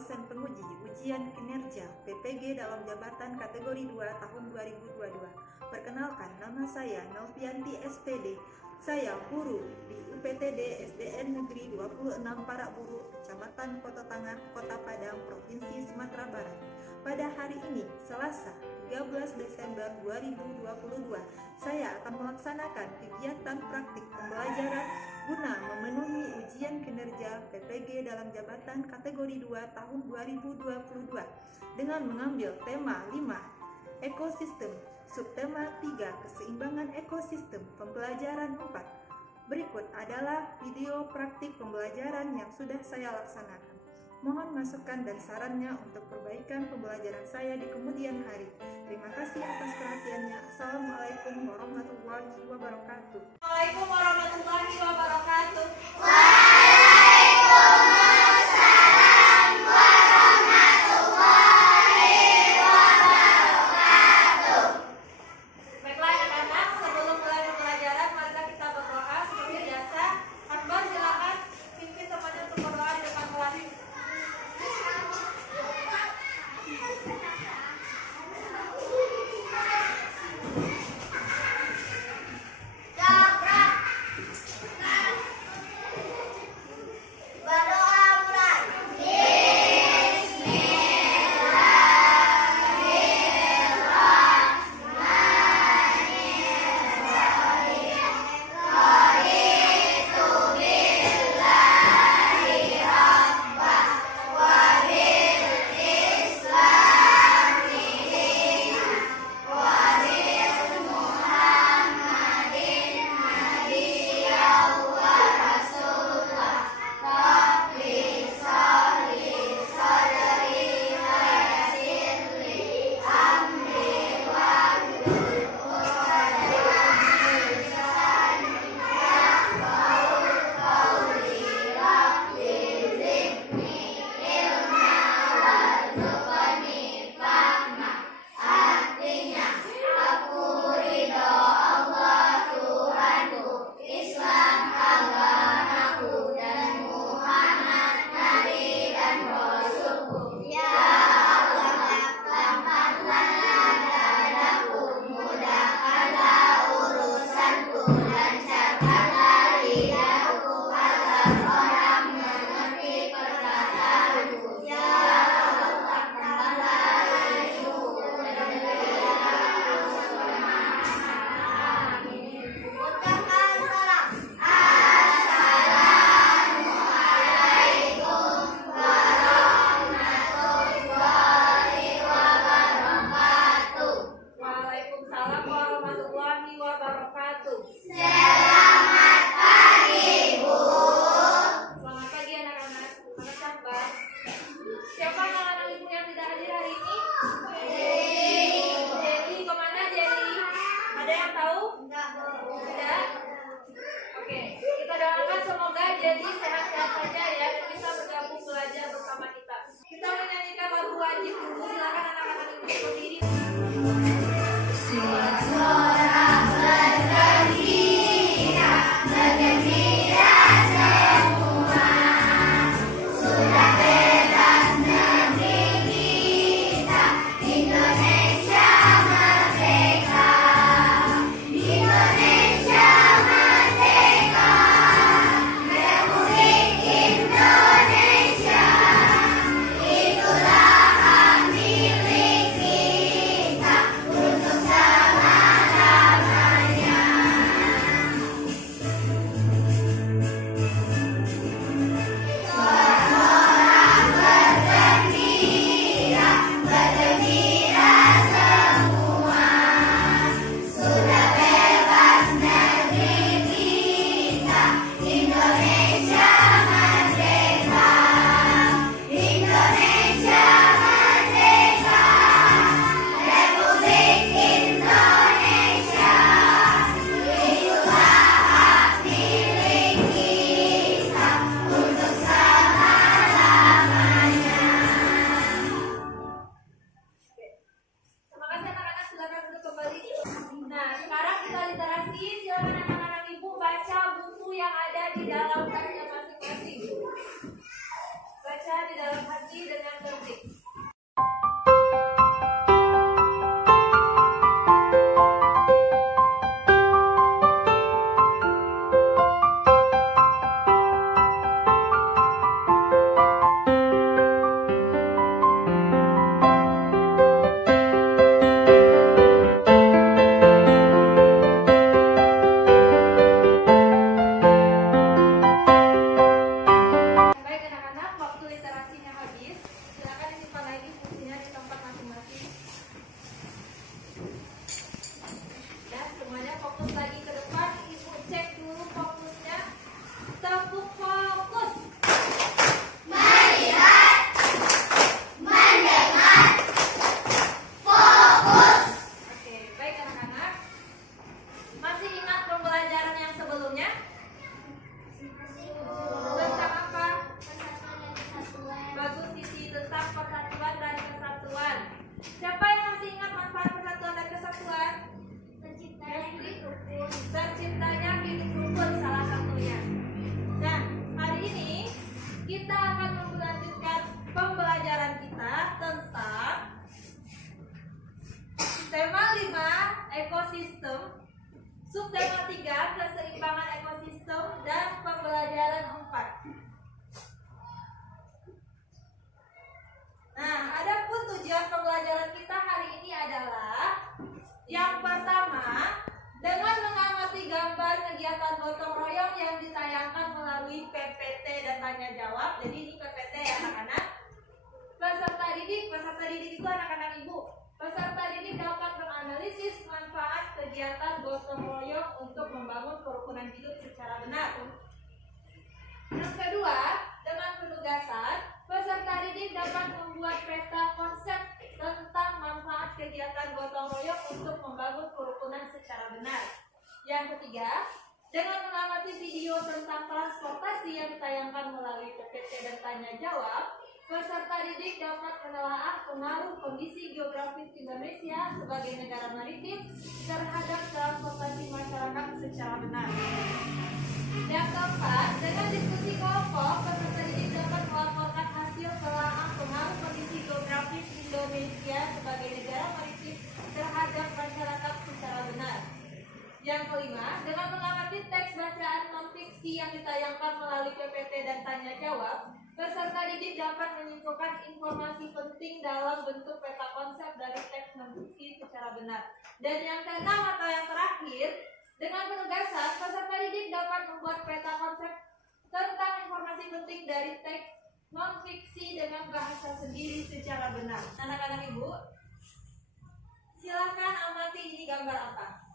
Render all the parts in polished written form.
dosen penguji ujian kinerja PPG dalam jabatan kategori 2 tahun 2022. Perkenalkan, nama saya Novianti SPD. Saya guru di UPTD SDN Negeri 26 Parakburu, Kecamatan Kota Tangah, Kota Padang, Provinsi Sumatera Barat. Pada hari ini, Selasa 13 Desember 2022, saya akan melaksanakan kegiatan praktik pembelajaran guna memenuhi ujian kinerja PPG dalam jabatan kategori 2 tahun 2022 dengan mengambil tema 5, ekosistem, subtema 3, keseimbangan ekosistem, pembelajaran 4. Berikut adalah video praktik pembelajaran yang sudah saya laksanakan. Mohon masukan dan sarannya untuk perbaikan pembelajaran saya di kemudian hari. Terima kasih atas perhatiannya. Assalamualaikum warahmatullahi wabarakatuh. Assalamualaikum warahmatullahi wabarakatuh. Waalaikumsalam warahmatullahi wabarakatuh. Baiklah anak-anak, sebelum mulai pembelajaran, marilah kita berdoa seperti biasa. Akbar, silakan pimpin temannya untuk berdoa di depan kelas. Waalaikumsalam warahmatullahi wabarakatuh. Selamat pagi, Bu. Selamat pagi anak-anak. Selamat Akbar. Siapa anak-anak ibu yang tidak hadir hari ini? Jadi kemana Jadi? Ada yang tahu? Ada? Oke, kita doakan semoga Jadi sehat-sehat saja ya dan bisa bergabung belajar bersama kita. Kita menyanyikan lagu wajib dulu. Silakan anak-anak ibu berdiri. Sorak bergembira, bergembira semua. Sudah bebas negeri kita, Indonesia merdeka. Indonesia merdeka, Republik Indonesia. Itulah hak milik kita untuk selama-lamanya. Sorak-sorak bergembira, bergembira semua. Sudah bebas negeri kita, Indonesia merdeka. Indonesia merdeka, Republik Indonesia. Itulah hak milik kita untuk selama-lamanya. Terima kasih anak-anak, silakan duduk kembali. Nah, sekarang kita literasi. Silakan anak-anak ibu baca buku yang ada di dalam tasnya masing-masing. Baca di dalam hati berdiri dengan tertib. Terciptanya hidup rukun salah satunya. Nah, hari ini kita akan melanjutkan pembelajaran kita tentang tema 5 ekosistem, subtema 3 keseimbangan ekosistem, dan pembelajaran 4. Nah, adapun tujuan pembelajaran kita hari ini adalah yang pertama, dengan mengamati gambar kegiatan gotong royong yang ditayangkan melalui PPT dan tanya jawab. Jadi ini PPT ya anak-anak. Peserta didik itu anak-anak ibu. Peserta didik dapat menganalisis manfaat kegiatan gotong royong untuk membangun kerukunan hidup secara benar. Yang kedua, dengan penugasan, peserta didik dapat membuat peta konsep tentang manfaat kegiatan gotong royong untuk membangun kerukunan secara benar. Yang ketiga, dengan mengamati video tentang transportasi yang ditayangkan melalui PPT dan tanya jawab, peserta didik dapat menelaah pengaruh kondisi geografis Indonesia sebagai negara maritim terhadap transportasi masyarakat secara benar. Yang keempat, dengan diskusi kelompok, peserta didik dapat melaporkan hasil penelaahan pengaruh kondisi geografis Indonesia sebagai negara maritim terhadap masyarakat secara benar. Yang kelima, dengan mengamati teks bacaan non-fiksi yang ditayangkan melalui PPT dan tanya jawab, peserta didik dapat menyimpulkan informasi penting dalam bentuk peta konsep dari teks non-fiksi secara benar. Dan yang keenam atau yang terakhir, dengan penugasan, peserta didik dapat membuat peta konsep tentang informasi penting dari teks non-fiksi dengan bahasa sendiri secara benar. Anak-anak ibu, silahkan amati ini gambar apa?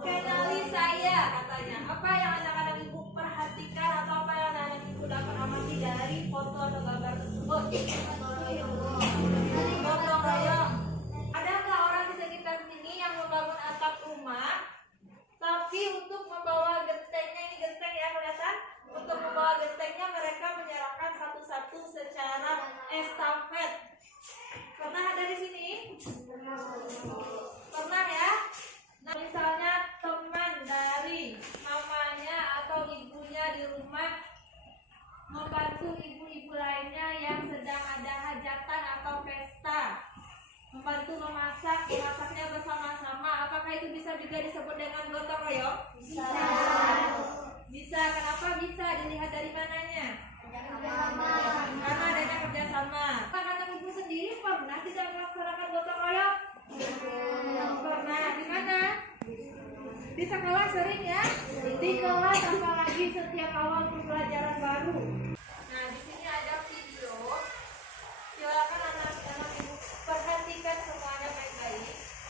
Kenali saya katanya. Apa yang anak-anak ibu perhatikan atau apa yang anak-anak ibu dapat amati dari foto atau gambar tersebut? Gotong royong. Ada nggak orang di sekitar sini yang membangun atap rumah, tapi untuk membawa gentengnya, ini genteng ya kelihatan? Untuk membawa gentengnya mereka menyerahkan satu-satu secara estafet. Pernah ada di sini? Pernah ya? Nah, misalnya teman dari mamanya atau ibunya di rumah membantu ibu-ibu lainnya yang sedang ada hajatan atau pesta, membantu memasaknya bersama-sama. Apakah itu bisa juga disebut dengan gotong royong? Bisa. Bisa. Kenapa bisa? Dilihat dari mananya? Karena adanya kerjasama. Anak ibu sendiri pernah tidak melaksanakan gotong royong? Pernah. Di mana? Di sekolah sering ya? Di kelas apalagi setiap awal pembelajaran baru. Nah, di sini ada video. Silakan anak-anak ibu perhatikan semuanya baik-baik.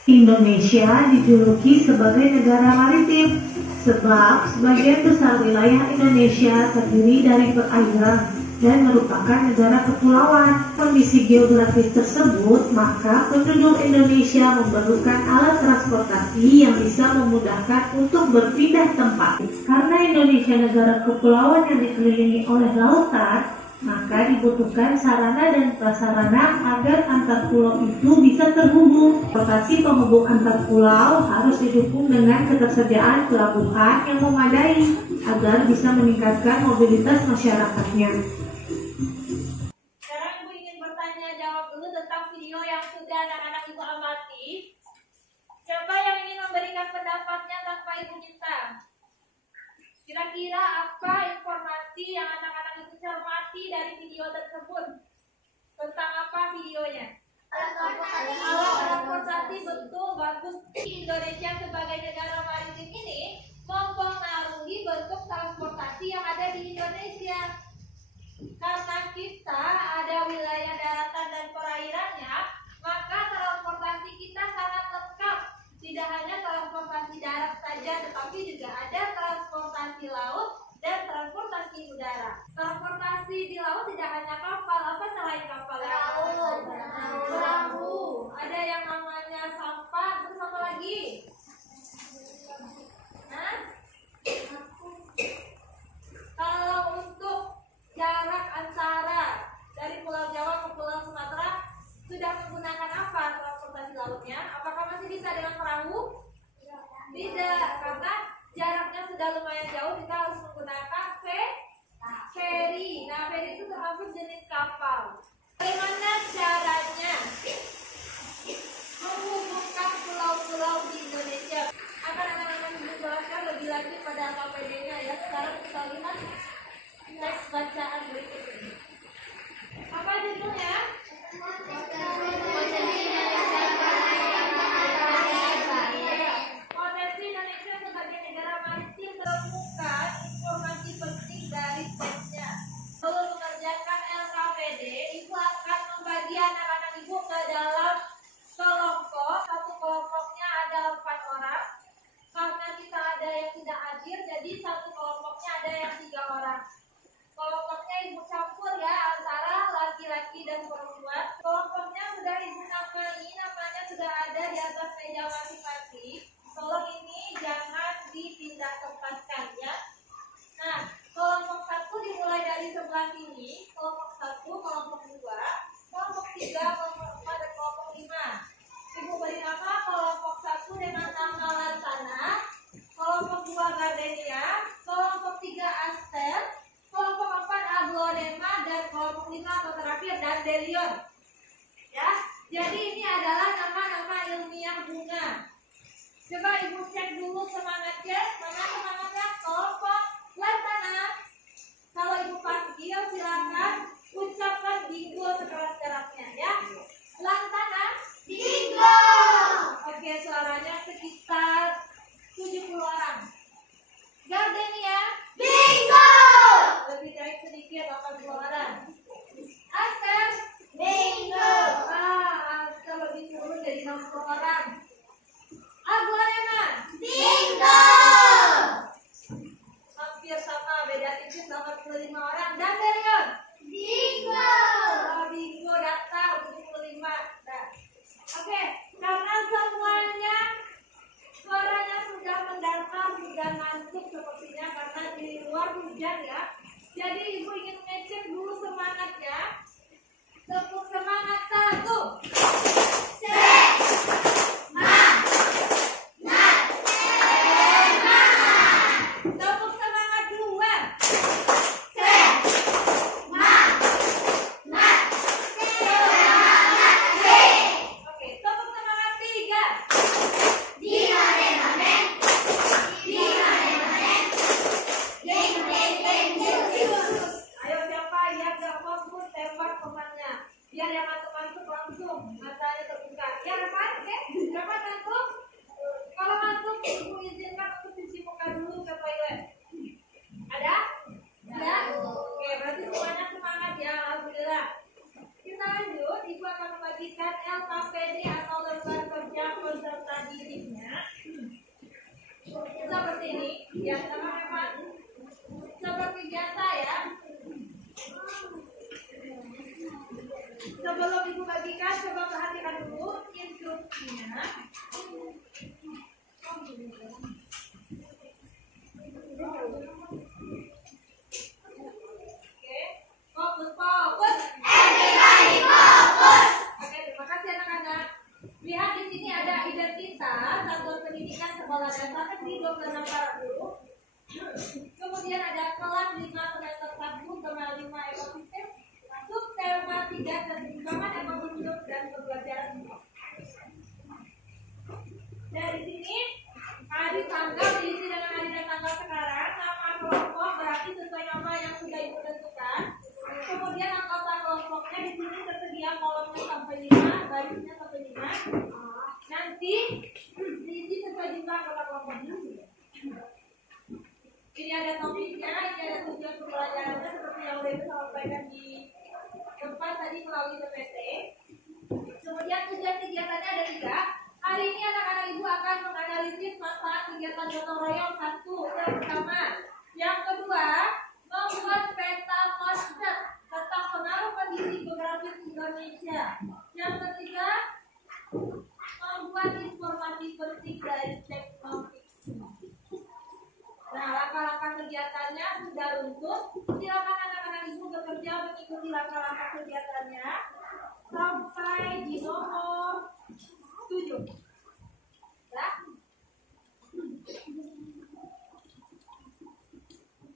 Indonesia dijuluki sebagai negara maritim sebab sebagian besar wilayah Indonesia terdiri dari perairan dan merupakan negara kepulauan. Kondisi geografis tersebut, maka penduduk Indonesia memerlukan alat transportasi yang bisa memudahkan untuk berpindah tempat. Karena Indonesia negara kepulauan yang dikelilingi oleh lautan, maka dibutuhkan sarana dan prasarana agar antar pulau itu bisa terhubung. Transportasi penghubung antar pulau harus didukung dengan ketersediaan pelabuhan yang memadai agar bisa meningkatkan mobilitas masyarakatnya. jawab dulu tentang video yang sudah anak-anak ibu amati. Siapa yang ingin memberikan pendapatnya tanpa ibu minta? Kira-kira apa informasi yang anak-anak ibu cermati dari video tersebut? Tentang apa videonya? Alat transportasi, betul, bagus. Indonesia sebagai negara maritim ini mempengaruhi bentuk transportasi yang ada di Indonesia. Karena kita ada wilayah daratan dan perairannya, maka transportasi kita sangat lengkap. Tidak hanya transportasi darat saja, tetapi juga ada transportasi laut dan transportasi udara. Transportasi di laut tidak hanya kapal, apa selain kapal? Perahu. Ada yang namanya sampah, terus apa lagi? Hah? Kalau untuk jarak antara dari Pulau Jawa ke Pulau Sumatera sudah menggunakan apa transportasi lautnya? Apakah masih bisa dengan perahu? Tidak, karena jaraknya sudah lumayan jauh, kita harus menggunakan ferry. Nah, ferry itu termasuk jenis kapal. Bagaimana caranya menghubungkan pulau-pulau di Indonesia? Akan anak-anak menjelaskan lebih lanjut pada KPD-nya ya. Sekarang kita lihat teks bacaan berikut ini. Apa judulnya? Potensi Indonesia sebagai negara maritim terbuka. Informasi penting dari teksnya. Sebelum mengerjakan LKPD, ibu akan membagi anak-anak ibu ke dalam kelompok. Satu kelompoknya ada 4 orang. Karena kita ada yang tidak hadir, jadi satu kelompoknya ada yang 3 orang. Kelompoknya ibu campur ya, antara laki-laki dan perempuan. Kelompoknya sudah ibu namai, namanya sudah ada di atas meja masing-masing. Tolong ini jangan dipindah tempatkan ya. Nah, kelompok 1 dimulai dari sebelah sini. Kelompok 1, kelompok 2, kelompok 3, kelompok 4, dan kelompok 5. Ibu beri nama kelompok 1 dengan nama Lantana, kelompok 2 Gardenia, kelompok 3 Aster, kelompok 4 Aglonema, dan kelompok 5 atau terakhir Dandelion. Ya, jadi ini adalah nama-nama ilmiah bunga. Coba ibu cek dulu semangatnya, mana semangatnya kelompok Lantana. Kalau ibu panggil silakan ucapkan bingo sekeras-kerasnya ya. Lantana, bingo. Oke, suaranya sekitar 70 orang. Gardenia, bingo. Lebih baik sedikit 80 orang. Aster, bingo. Aster lebih turun dari 60 orang. Aglonema, bingo. Hampir sama, beda tipis 85 orang. Dandelion, bingo. Bingo daftar 75. Nah. Oke, karena semuanya suaranya sudah mendaftar, sudah ngantuk sepertinya karena di luar hujan ya. Jadi ibu ingin ngecek dulu semangatnya. Tepuk semangat 1. Tepuk semangat 2. Oke, tepuk semangat 3. Ayo siapa yang gak fokus tembak temannya, biar yang ngantuk-ngantuk langsung matanya terbuka. Ya Repan, oke? Repan ngantuk? Kalau ngantuk, ibu izinkan untuk cuci muka dulu ke toilet. Ada? Ada? Oke, berarti semuanya semangat ya, alhamdulillah. Kita lanjut, ibu akan membagikan LKPD atau lembar kerja peserta didiknya. Seperti ini, ya sama Repan. Seperti biasa ya. Sebelum ibu bagikan, coba perhatikan dulu instruksinya. Oke, fokus. Everybody fokus. Oke, terima kasih anak-anak. Lihat di sini ada identitas satuan pendidikan sekolah dasar negeri 26 Paraburu. Kemudian ada kelas 5 semester 1 tema 5 ekosistem. Masuk. tema 3 keseimbangan ekonomi hidup dan pembelajaran. Dari sini hari tanggal diisi dengan hari dan tanggal sekarang, nama kelompok berarti sesuai nama yang sudah ibu tentukan. Kemudian anggota kelompoknya di sini tersedia kolomnya sampai 5, barisnya sampai 5. Nanti diisi sesuai jumlah anggota kelompoknya. Ini ada topiknya, ini ada tujuan pembelajarannya seperti yang sudah disampaikan di tempat tadi melalui PPT. Kemudian tujuan kegiatannya ada 3. Hari ini anak-anak ibu akan menganalisis manfaat kegiatan gotong royong 1, yang pertama. Yang kedua, membuat peta konsep tentang pengaruh kondisi geografis Indonesia. Yang ketiga, membuat informasi penting dari teknologi. Nah, langkah-langkah kegiatannya sudah runtut. Silakan anak-anak ibu bekerja mengikuti langkah-langkah kegiatannya sampai di nomor 7. Ya.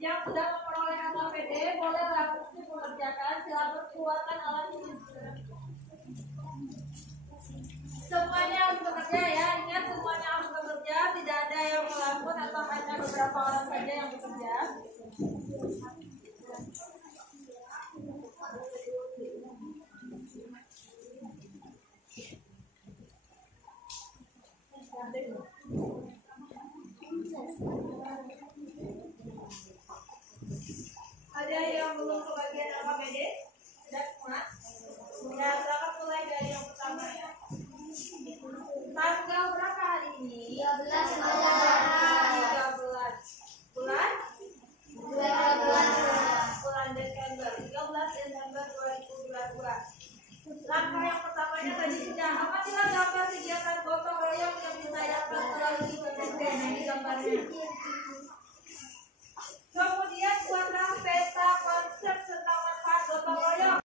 Yang sudah memperoleh KPD boleh langsung mengerjakan. Silakan keluarkan alat tulis. Semuanya harus bekerja ya. Ingat, semuanya harus bekerja. Tidak ada yang melamun atau hanya beberapa orang saja yang bekerja. Ada yang belum kebagian KPD? Sudah semua? Sudah, silakan mulai dari yang pertama ya. Tanggal berapa hari ini? 13 bulan? Bulan Desember. 13 Desember 2022. Langkah yang pertamanya tadi sudah. Amatilah gambar kegiatan gotong royong yang ditayangkan melalui PPT. Ini gambarnya. Kemudian buatlah peta konsep tentang manfaat gotong royong.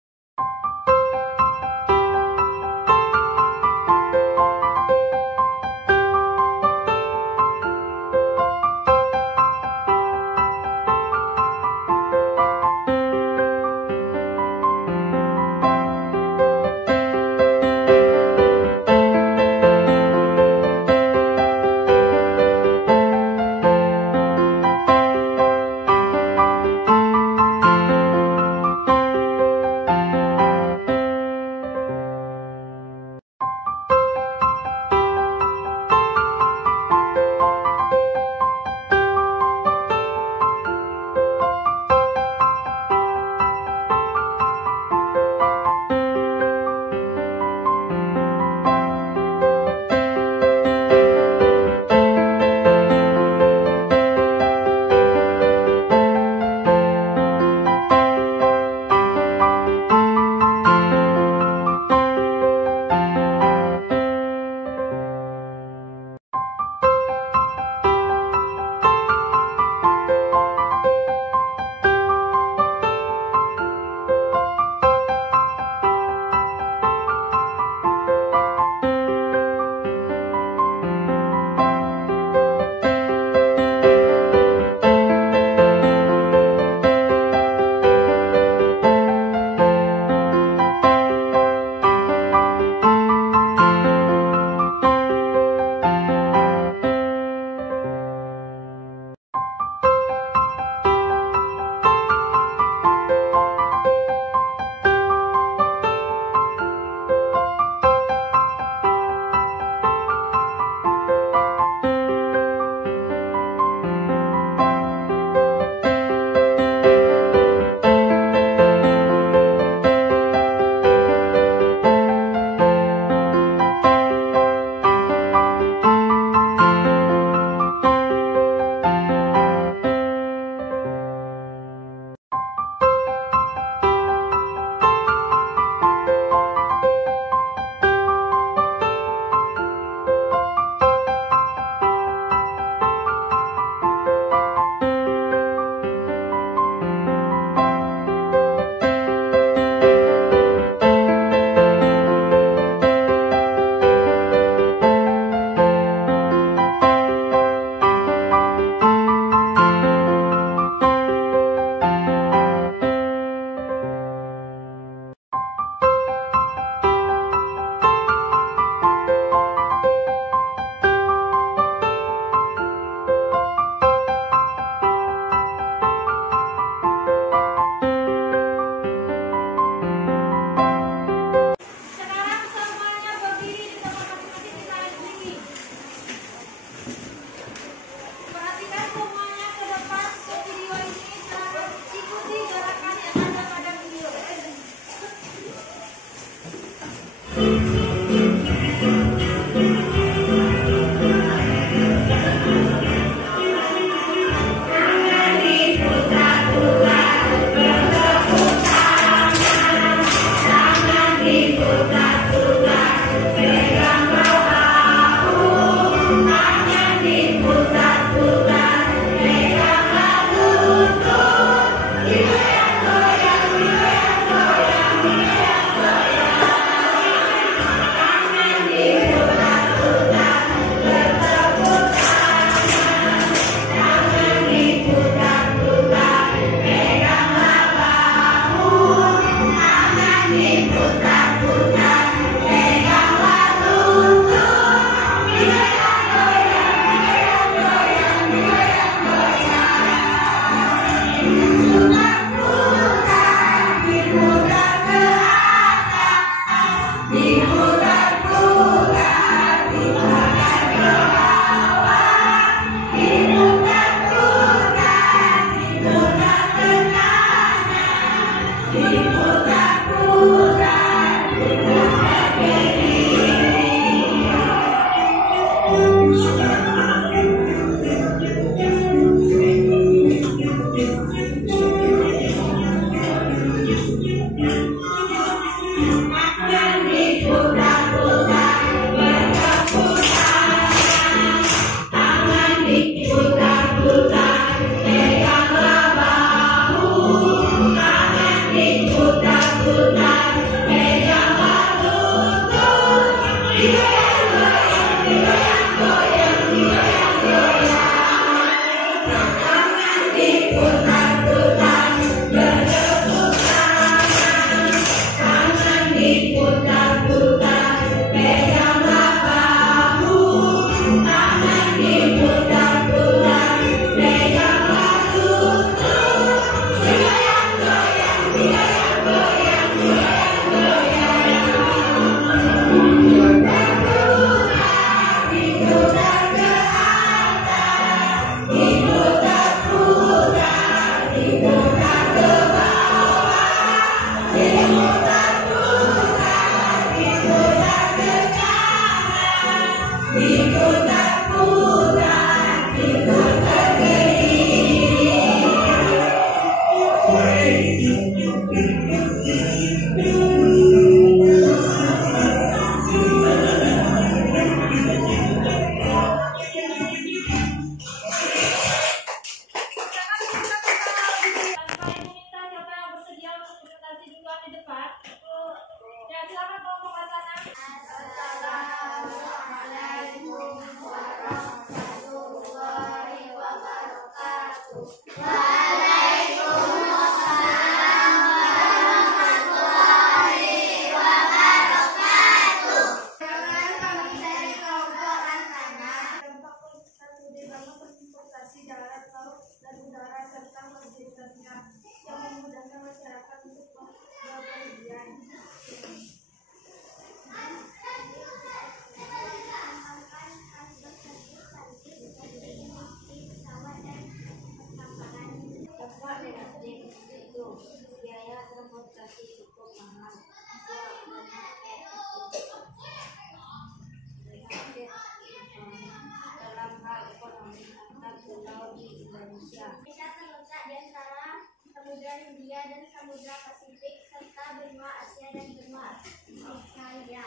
Indonesia terletak di antara Samudra Hindia dan Samudra Pasifik serta benua Asia dan benua Australia.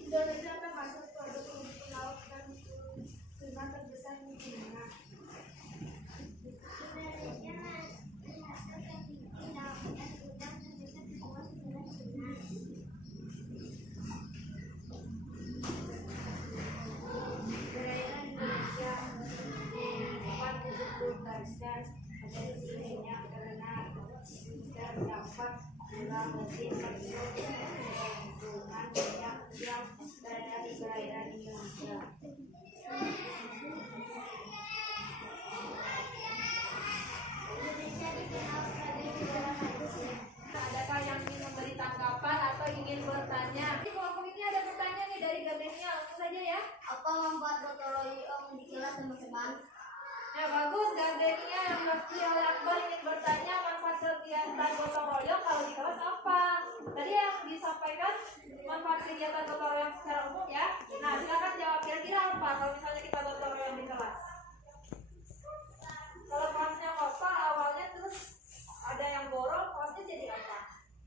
Indonesia termasuk produk rumput laut dan tuna terbesar di dunia. Indonesia menghasilkan kepiting, laut dan udang terbesar kedua setelah Cina. Dari sininya karena terdapat kurang lebih 40 lingkungan yang berada di perairan Indonesia. Indonesia dikenal sebagai negara manusia. Adakah yang ingin memberi tanggapan atau ingin bertanya? Di kelompok ini ada pertanyaan nih dari gabengnya, langsung saja ya. Apa membuat gotong royong di kelas teman-teman? Nah bagus, gabengnya yang Raffi oleh Akbar ingin bertanya manfaat kegiatan gotong royong kalau di kelas apa? Tadi yang sampaikan manfaat kegiatan gotong royong secara umum ya. Nah, silakan jawab kira-kira apa kalau misalnya kita gotong royong di kelas. Kalau kelasnya kotor awalnya terus ada yang borong, kelasnya jadi apa?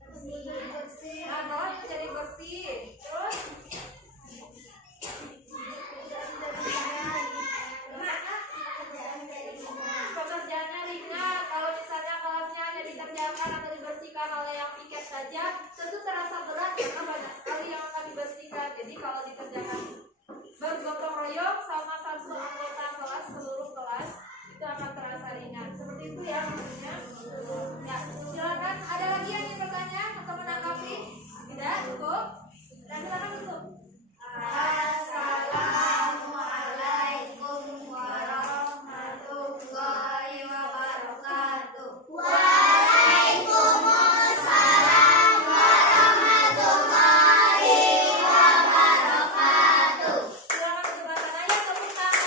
Bersih. Nah, kelas jadi bersih. Terus pekerjaannya ringan. Kalau misalnya kelasnya hanya dikerjakan atau dibersihkan oleh yang piket saja, tentu terasa berat karena banyak sekali yang akan dibersihkan. Jadi kalau dikerjakan bergotong royong sama satu anggota kelas, seluruh kelas, itu akan terasa ringan. Seperti itu ya maksudnya. Ya, silakan. Ada lagi yang ingin bertanya atau menanggapi? Tidak, cukup. Dan silakan tutup. Assalamualaikum warahmatullahi wabarakatuh. Waalaikumsalam warahmatullahi wabarakatuh. Silakan sebelah sana ya, tepuk tangan.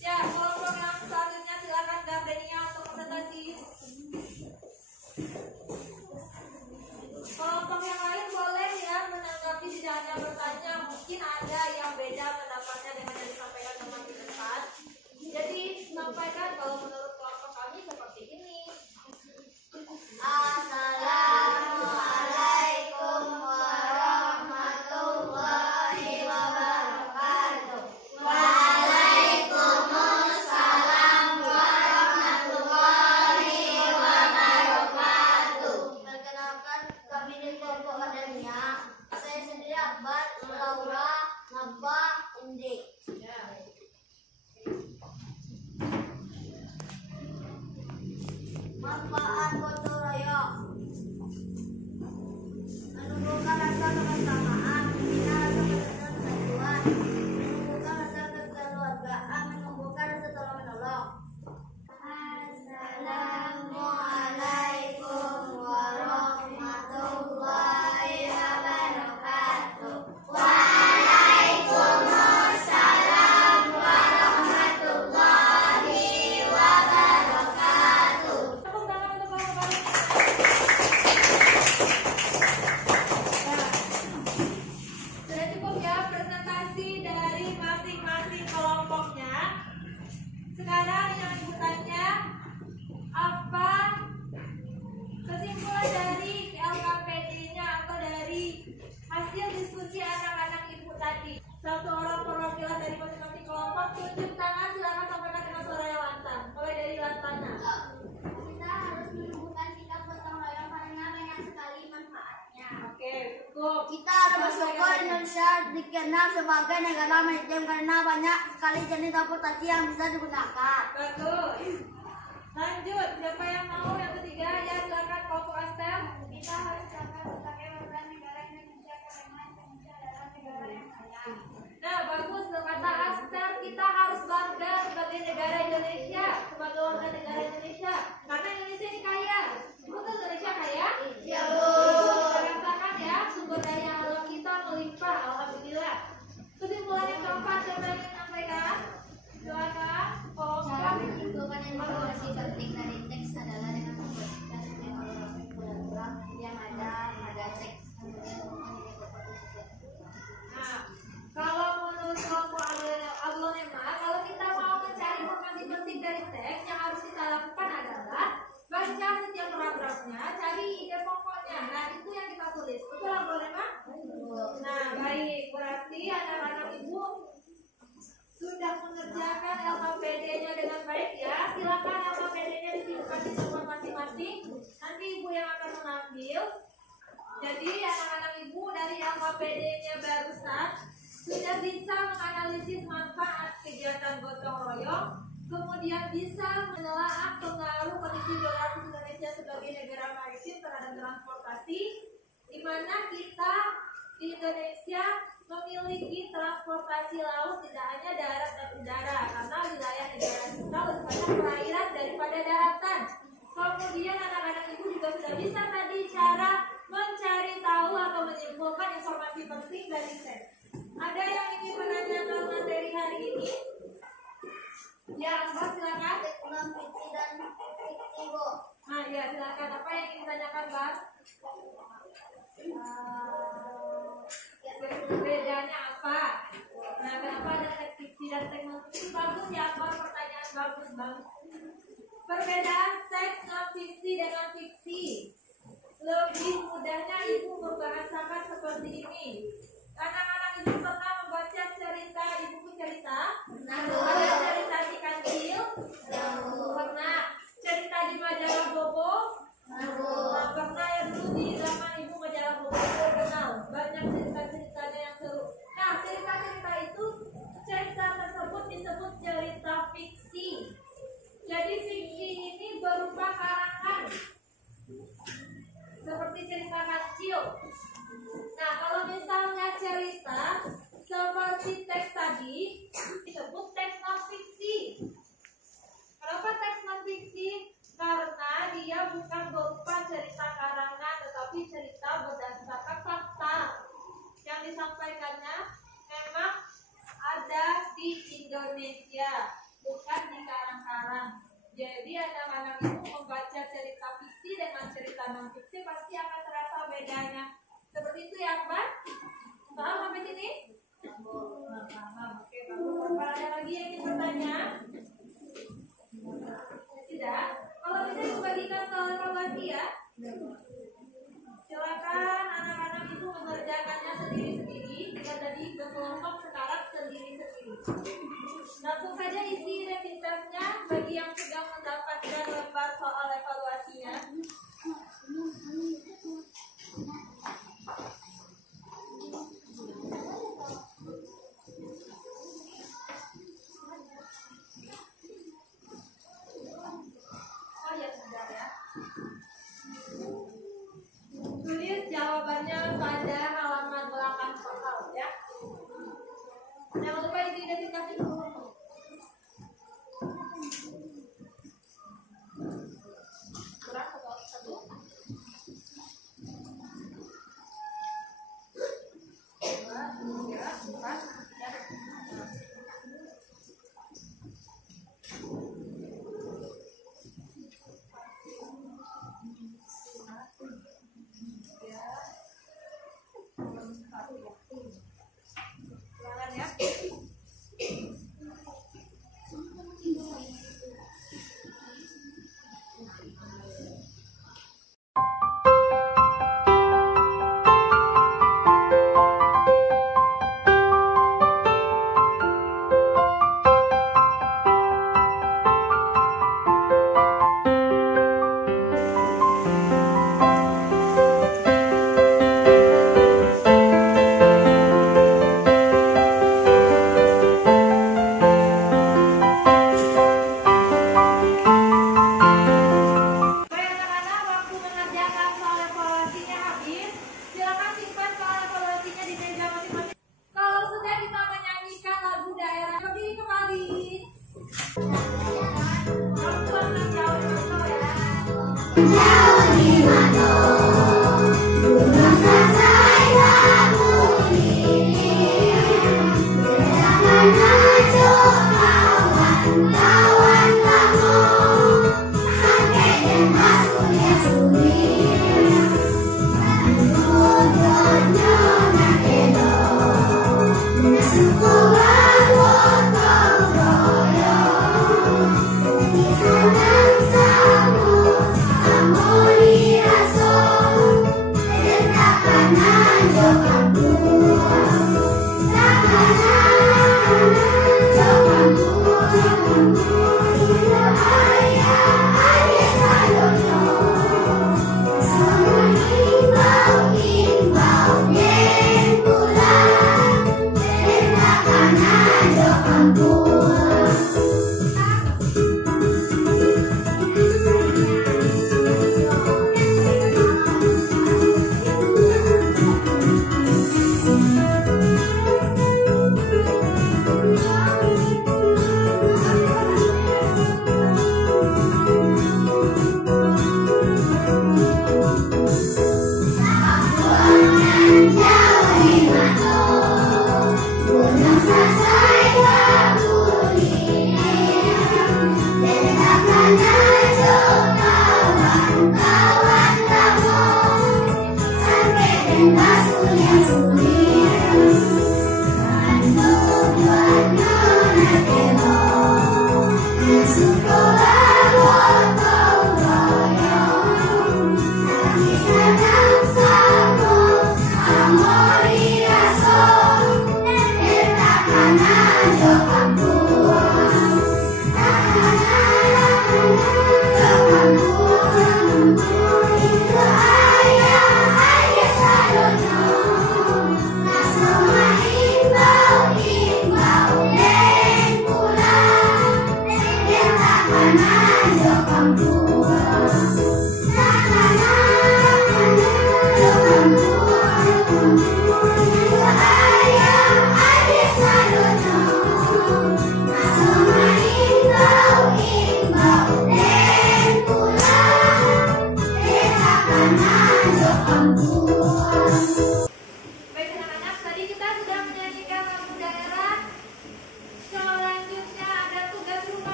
Ya, kelompok yang selanjutnya silakan gabungnya untuk presentasi. Kelompok yang lain boleh ya menanggapi, tidak hanya bertanya, mungkin ada yang beda pendapatnya dengan yang disampaikan teman di depan. Jadi sampaikan kalau menurut kelompok kami seperti ini. Assalamualaikum warahmatullahi wabarakatuh. Waalaikumsalam warahmatullahi wabarakatuh. Perkenalkan, kami di kelompok akademia. Saya sendiri Akbar, Laura, Nabba, Indi. Manfaat gotong royong: menumbuhkan rasa kebersamaan, membina rasa persatuan, menumbuhkan rasa kekeluargaan, menumbuhkan rasa tolong menolong. Assalamualaikum warahmatullahi wabarakatuh. Waalaikumsalam warahmatullahi wabarakatuh. Tepuk tangan untuk kelompok kami. Sudah cukup ya presentasi dari masing-masing kelompoknya. Sekarang yang ibu tanya, apa kesimpulan dari LKPD-nya atau dari hasil diskusi anak-anak ibu tadi? Satu orang perwakilan dari masing-masing kelompok tunjuk tangan, silakan sampaikan dengan suara yang lantang. Mulai dari Lantana. Kita harus menumbuhkan sikap gotong royong karena banyak sekali manfaatnya. Oke, cukup. Kita harus bersyukur Indonesia dikenal sebagai negara maritim karena banyak sekali jenis transportasi yang bisa digunakan. Bagus. Lanjut, siapa yang mau yang ketiga? Ya, silakan kelompok Astel. Kita harus bangga sebagai warga negara Indonesia karena Indonesia adalah negara yang kaya. Nah, bagus kata Astel, kita harus bangga sebagai negara Indonesia, sebagai warga negara Indonesia, karena Indonesia ini kaya. Betul Indonesia kaya? Ya, Kita rasakan ya, sumber daya alam kita melimpah, alhamdulillah. Kesimpulan yang keempat, siapa yang ingin menyampaikan? Silakan, Cara kelompok. menyimpulkan informasi penting dari teks adalah dengan membuatkan program yang ada teks. Nah, kalau menurut kelompok aglonema, kalau kita mau mencari informasi penting dari teks, yang harus kita lakukan adalah baca setiap paragrafnya, cari ide pokoknya. Nah, itu yang kita tulis. Betul aglonema? Nah, baik. Berarti anak-anak ibu sudah mengerjakan LKPD-nya dengan baik ya. Silakan LKPD-nya disimpan di tempat masing-masing. Nanti ibu yang akan mengambil. Jadi anak-anak ibu dari LKPD-nya barusan sudah bisa menganalisis manfaat kegiatan gotong royong, kemudian bisa menelaah pengaruh kondisi geografis Indonesia sebagai negara maritim terhadap transportasi, di mana kita di Indonesia memiliki transportasi laut tidak hanya darat dan udara, karena wilayah negara kita lebih banyak perairan daripada daratan. Kemudian anak-anak ibu juga sudah bisa tadi cara mencari tahu atau menyimpulkan informasi penting dari teks. Ada yang ingin menanyakan materi hari ini? Ya, Mbak silakan. Fiksi dan fiksi, Bu. Nah, ya silakan. Apa yang ingin ditanyakan, Bang? Bedanya apa? Nah, kenapa ada teks fiksi dan teks non fiksi? Bagus ya, Bang. Pertanyaan bagus, Bang. Perbedaan teks non fiksi dan non fiksi. Lebih mudahnya ibu membahasakan seperti ini. Anak-anak ibu pernah membaca cerita di buku cerita? Ada cerita si kancil? Pernah. Cerita di majalah Bobo? Pernah ya dulu di zaman ibu majalah Bobo kenal. Banyak cerita-ceritanya yang seru. Nah, cerita-cerita itu, cerita tersebut disebut cerita fiksi. Jadi fiksi ini berupa karangan. Seperti cerita kancil. Nah, kalau misalnya cerita seperti teks tadi disebut teks non fiksi. Kenapa teks non fiksi? Karena dia bukan berupa cerita karangan, tetapi cerita berdasarkan fakta. Yang disampaikannya memang ada di Indonesia, bukan di karang-karang. Jadi anak-anak itu membaca cerita fiksi dengan cerita non fiksi pasti akan terasa bedanya. Seperti itu ya, Mbak? Paham sampai sini? Paham. Oke, bagus. Apa ada lagi yang ingin bertanya? Tidak? Kalau bisa dibagikan ke evaluasi ya. Silakan anak-anak itu mengerjakannya sendiri-sendiri. Jika tadi berkelompok, sekarang sendiri-sendiri. Langsung saja isi rapid test-nya bagi yang sudah mendapatkan lembar soal evaluasinya. Oh ya, sudah ya. Tulis jawabannya pada halaman belakang soal ya. Jangan lupa isi identifikasi dulu. Kurang satu. Dua, tiga, empat, ya. Silakan ya. Baik anak-anak, waktu mengerjakan soal evaluasinya habis. Silakan simpan soal evaluasinya di meja masing-masing. Kalau sudah kita menyanyikan lagu daerah, berdiri kembali. Waktu akan jauh jauh ya. Jauh di mana gunung selesai berbunyi, gerakan maju kawan-kawan kamu, sampai emas punya sunyi, bodohnya nakedo, nasuku gotong royong, di sana samu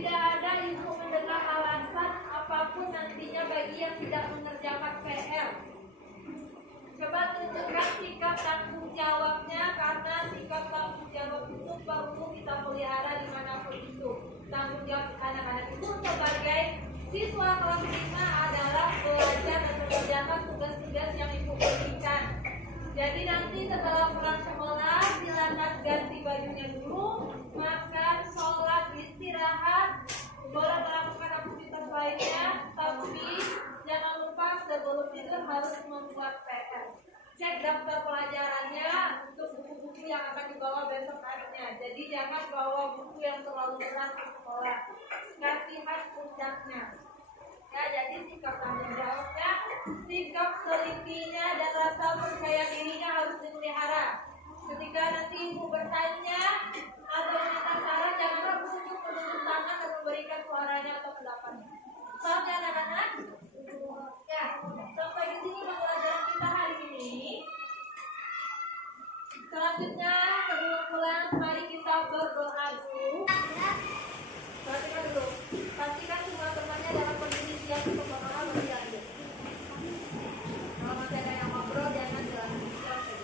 Tidak ada ibu mendengar alasan apapun nantinya bagi yang tidak mengerjakan PR. Coba tunjukkan sikap tanggung jawabnya, karena sikap tanggung jawab itu perlu kita pelihara dimanapun itu. Tanggung jawab anak-anak itu sebagai siswa kelas 5 adalah belajar dan mengerjakan tugas-tugas yang ibu berikan. Jadi nanti setelah pulang sekolah silakan ganti bajunya dulu, makan, sholat, istirahat, boleh melakukan aktivitas lainnya, tapi jangan lupa sebelum tidur harus membuat PR. Cek daftar pelajarannya untuk buku-buku yang akan dibawa besok harinya. Jadi jangan bawa buku yang terlalu berat ke sekolah. Kasihan puncaknya. Ya, jadi sikap tanggung jawabnya, sikap telitinya dan rasa percaya dirinya harus dipelihara. Ketika nanti ibu bertanya atau meminta saran, jangan ragu untuk menunjuk tangan dan memberikan suaranya atau pendapatnya. Paham ya anak-anak? Ya, sampai di sini pembelajaran kita hari ini. Selanjutnya sebelum pulang, mari kita berdoa dulu. Perhatikan dulu, pastikan semua temannya dalam kondisi siap untuk berdoa belajar. Kalau masih ada yang ngobrol, jangan jalan siap saja.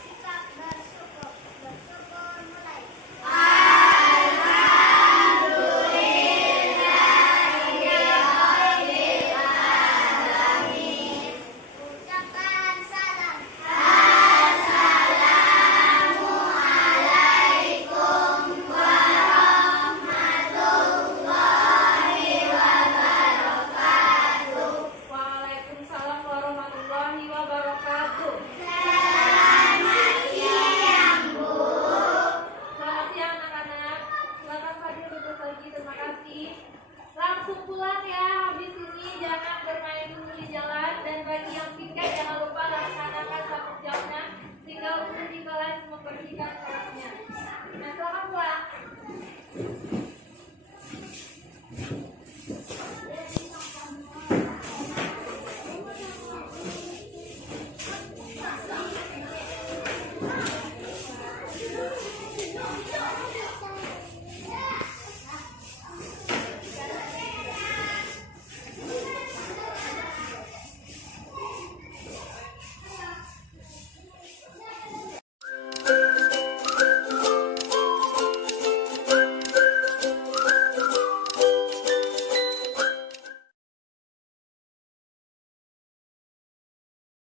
Sikap bersyukur. Bersyukur mulai. Ucapkan salam. Waalaikumsalam warahmatullahi wabarakatuh. Selamat siang, Bu. Selamat siang anak-anak. Silakan Fadil duduk lagi, terima kasih. Langsung pulang ya, habis ini jangan bermain dulu di jalan. Dan bagi yang piket jangan lupa laksanakan tanggung jawabnya. Tinggal duduk di kelas membersihkan kelas.